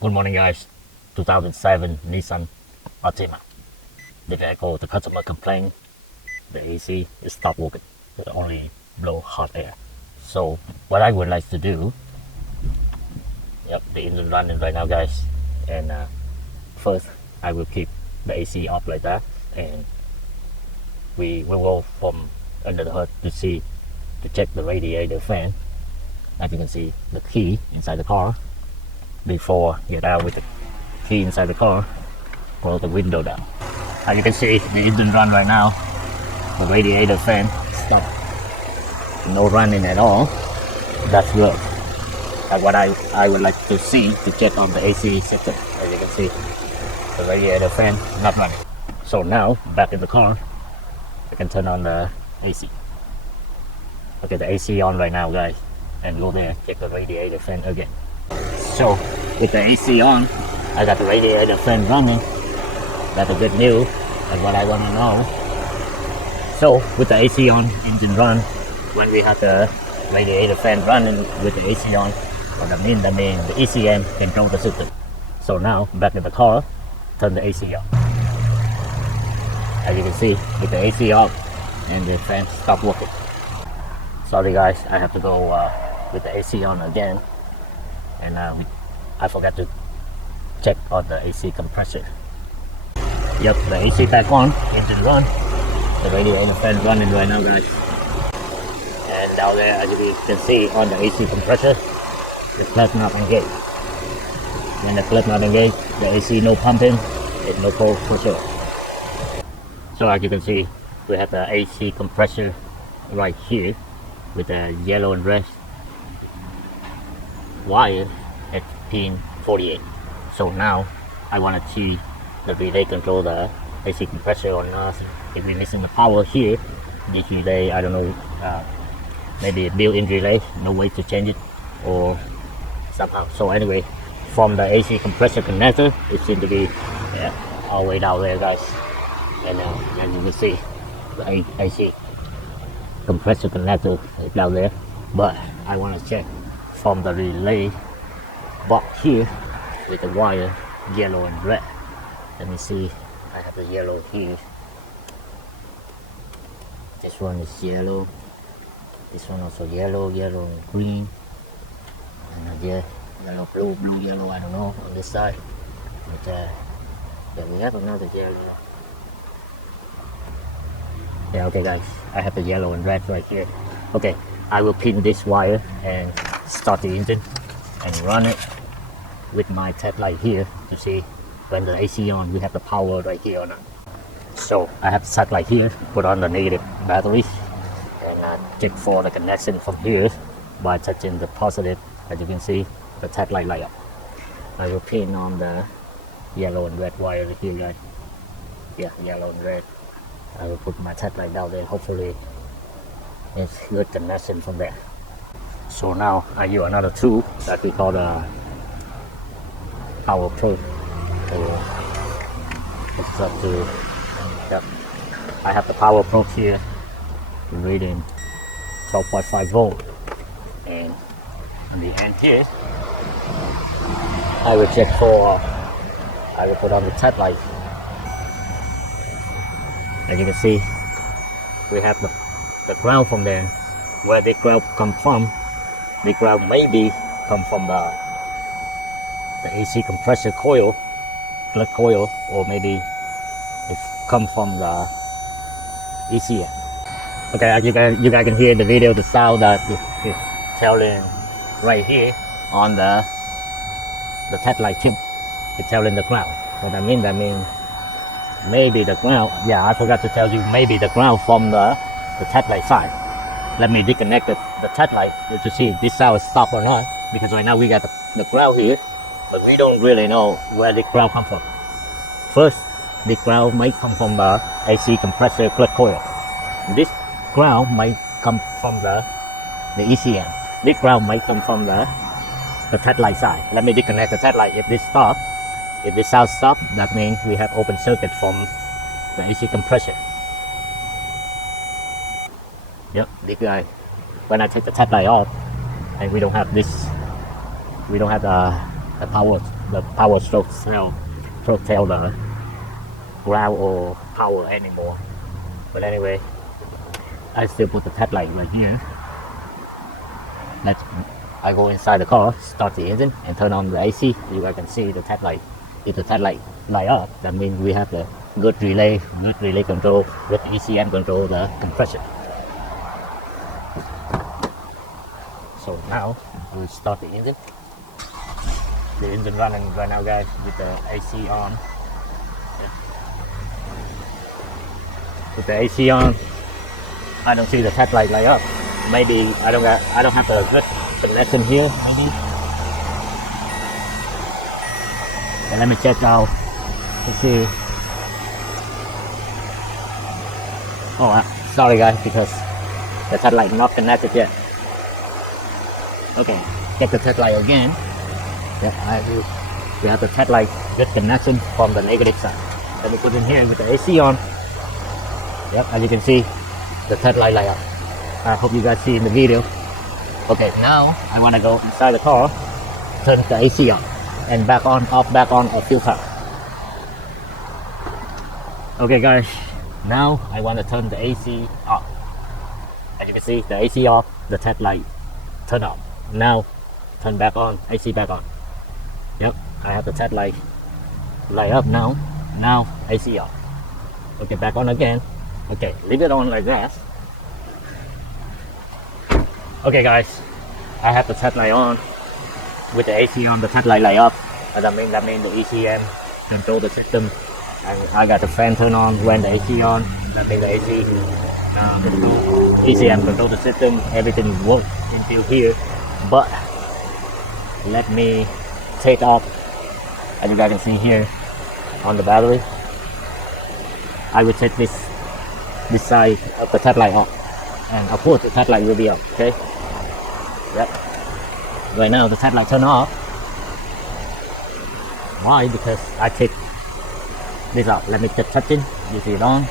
Good morning guys, 2007 Nissan Altima. The vehicle, the customer complained the AC is stopped working, it only blow hot air. So what I would like to do, the engine running right now guys, and first I will keep the AC off like that, and we will go from under the hood to check the radiator fan. As you can see, the key inside the car. Before get out with the key inside the car, close the window down. As you can see, the engine run right now. The radiator fan stop, no running at all. That's good. That's what I would like to see to check on the AC system. As you can see, the radiator fan not running. So now back in the car, I can turn on the AC. Okay, the AC on right now guys, and go there, check the radiator fan again. So with the AC on, I got the radiator fan running. That's a good news. That's what I want to know. So with the AC on, engine run. When we have the radiator fan running with the AC on, that means the ECM control the system. So now back in the car, turn the AC on. As you can see, with the AC off and the fan stop working. Sorry guys, I have to go with the AC on again. And I forgot to check on the AC compressor. Yep, the AC back on, engine run. The radiator fan running right now guys. And down there, as you can see on the AC compressor, the plug not engaged. When the plug not engaged, the AC no pumping, it's no cold pressure. So as you can see, we have the AC compressor right here with the yellow and red wire at pin 48. So now I want to see the relay control the AC compressor or not. If we're missing the power here, this relay, I don't know, maybe a built-in relay, no way to change it or somehow. So anyway, from the AC compressor connector, it seems to be all the way down there guys. And as you can see, the AC compressor connector is down there. But I want to check from the relay box here with the wire yellow and red. Let me see, I have the yellow here. This one is yellow, this one also yellow and green, and yellow, blue, yellow, I don't know on this side. But then we have another yellow. Yeah, okay guys, I have the yellow and red right here. Okay, I will pin this wire and start the engine and run it with my test light here to see when the AC on, we have the power right here or not. So I have the test light here, put on the negative battery, and check for the connection from here by touching the positive. As you can see, the test light light up. I will pin on the yellow and red wire here guys. Yeah, yellow and red. I will put my test light down there, hopefully it's good connection from there. So now I use another tool that we call the power probe. It's up to, I have the power probe here reading 12.5 volt, and on the end here I will check for, I will put on the test light. As you can see, we have the ground from there. Where the ground come from, the ground maybe come from the AC compressor coil, plug coil, or maybe it come from the ECM. Okay, as you guys can hear in the video, the sound that is telling right here on the test light tip. It's telling the ground. So that means maybe the ground. Yeah, I forgot to tell you, maybe the ground from the test light side. Let me disconnect the test light to see if this sound stop or not, because right now we got the ground here, but we don't really know where the ground come from. First, the ground might come from the AC compressor plug coil. This ground might come from the ECM. This ground might come from the test light side. Let me disconnect the test light. If this stop, if this sound stop, that means we have open circuit from the AC compressor. Yep, this guy, when I take the test light off and we don't have this, we don't have the power the power stroke cell tell the ground or power anymore. But anyway, I still put the headlight right here. I go inside the car, start the engine, and turn on the AC. You guys can see the headlight. If the headlight light up, that means we have the good relay control, good ECM control the compression. So now we'll start the engine. The engine running right now, guys, with the AC on. With the AC on, I don't see the headlight light up. Maybe I don't have a good connection here. Maybe. And let me check out to see. Oh, sorry guys, because the headlight not connected yet. Okay, check the headlight again. We have the headlight good connection from the negative side. Let me put in here with the AC on. Yep, as you can see, the headlight light up. I hope you guys see in the video. Okay, now I want to go inside the car, turn the AC on, and back on, off, back on a few times. Okay guys, now I want to turn the AC off. As you can see, the AC off, the headlight turn off. Now turn back on, AC back on. Yep, I have the headlight light up now. Now AC off. Okay, back on again. Okay, leave it on like that. Okay guys, I have the headlight on with the AC on, the headlight light up. And that means the ECM control the system. And I got the fan turn on when the AC on. That means the AC ECM control the system. Everything works until here. But let me take off. As you guys can see here on the battery, I will take this side of the headlight off, and of course the headlight will be up. Okay. Yep. Right now the headlight turn off. Why? Because I take this out. Let me just touch it. You see it on.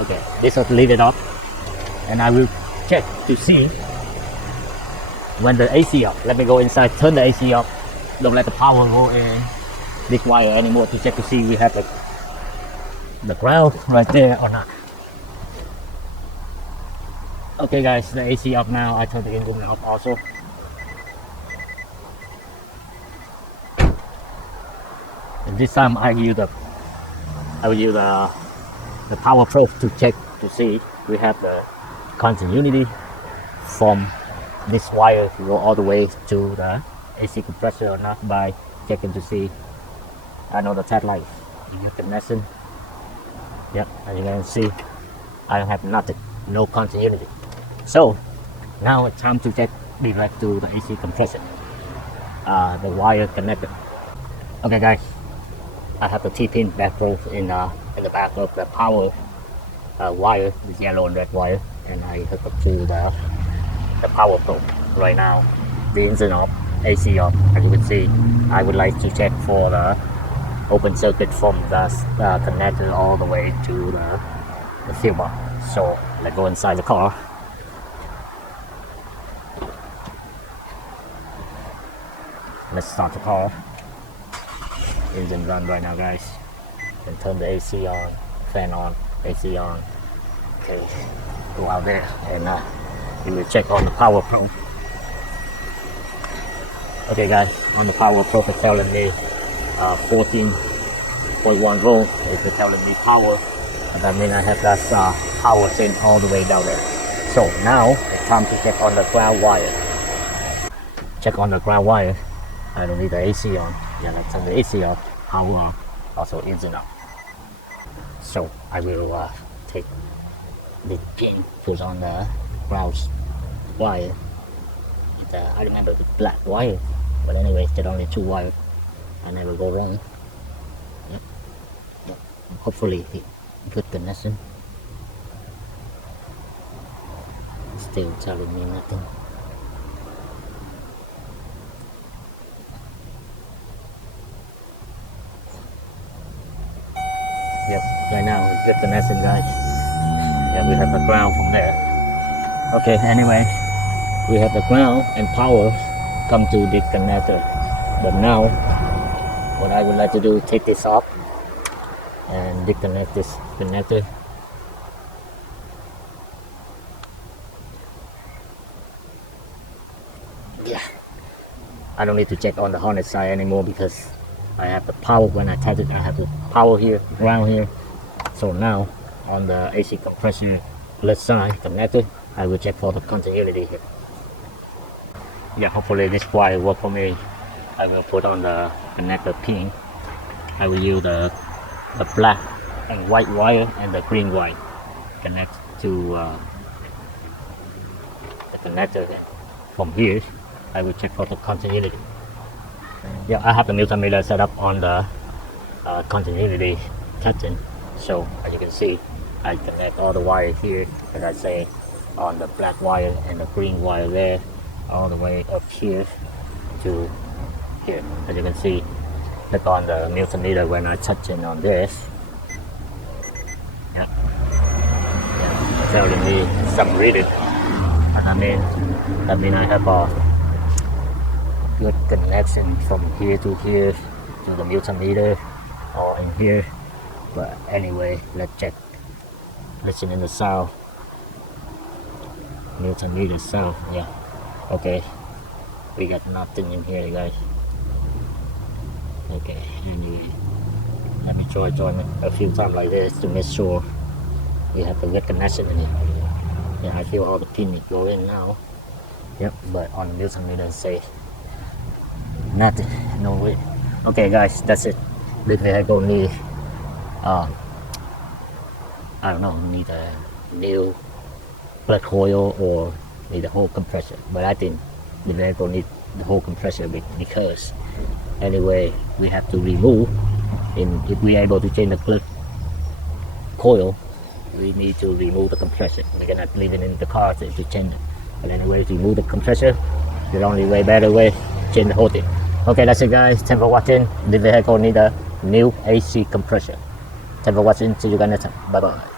Okay. This will leave it up, and I will check to see when the AC up. Let me go inside. Turn the AC up. Don't let the power go in this wire anymore to check to see we have the ground right there or not. Okay guys, the AC up now. I turn the engine up also. And this time I will use the power probe to check to see we have the continuity from this wire to go all the way to the AC compressor or not by checking to see. I know the headlight connection. Yep, as you can see, I don't have nothing, no continuity. So now it's time to check direct to the AC compressor, the wire connected. Okay guys, I have the T-pin back probe in the back of the power wire, this yellow and red wire, and I have to pull the power probe. Right now the engine off, AC off. As you can see, I would like to check for the open circuit from the connector all the way to the fuel bar. So let's go inside the car. Let's start the car. Engine run right now guys. And turn the AC on, fan on, AC on. Okay, go out there and we will check on the power probe. Okay guys, on the power probe it's telling me 14.1 volt. It's telling me power, and that means I have that power sent all the way down there. So now it's time to check on the ground wire. Check on the ground wire. I don't need the AC on. Yeah, let's turn the AC off, power on, also engine on. So I will take the pin, put on the ground wire. I remember the black wire, but anyway, there's only 2 wires. I never go wrong. Yep. Hopefully good connection. Still telling me nothing. Yep, right now it's good connection guys. Yeah, we have the ground from there. Okay, anyway, we have the ground and power come to the connector. But now what I would like to do is take this off and disconnect this connector. Yeah, I don't need to check on the harness side anymore because I have the power. When I touch it, I have the power here, ground here. So now on the AC compressor left side connector, I will check for the continuity here. Yeah, hopefully this wire work for me. I will put on the connector pin. I will use the black and white wire and the green wire connect to the connector. From here I will check for the continuity. Yeah, I have the multimeter set up on the continuity touching. So as you can see, I connect all the wires here, as I say, on the black wire and the green wire there, all the way up here to here. As you can see, look on the multimeter when I touching on this. Yeah, telling me some reading. And that means I have a good connection from here to the multimeter or in here. But anyway, let's check. Listen in the sound. Multimeter sound. Yeah. Okay. We got nothing in here, guys. Okay. Anyway, let me try join it a few times like this to make sure we have a good connection in it. Yeah, I feel all the pins go in now. Yep. But on the multimeter, say nothing. No way. Okay, guys. That's it. This vehicle need. I don't know, need a new blood coil or need a whole compressor, but I think the vehicle need the whole compressor because anyway we have to remove, and if we are able to change the blood coil, we need to remove the compressor. We cannot leave it in the car to change it. But anyway, to remove the compressor, the only way, better way, change the whole thing. Okay, that's it, guys. Thanks for watching. The vehicle need a new AC compressor. Thanks for watching. See you guys next time. Bye bye.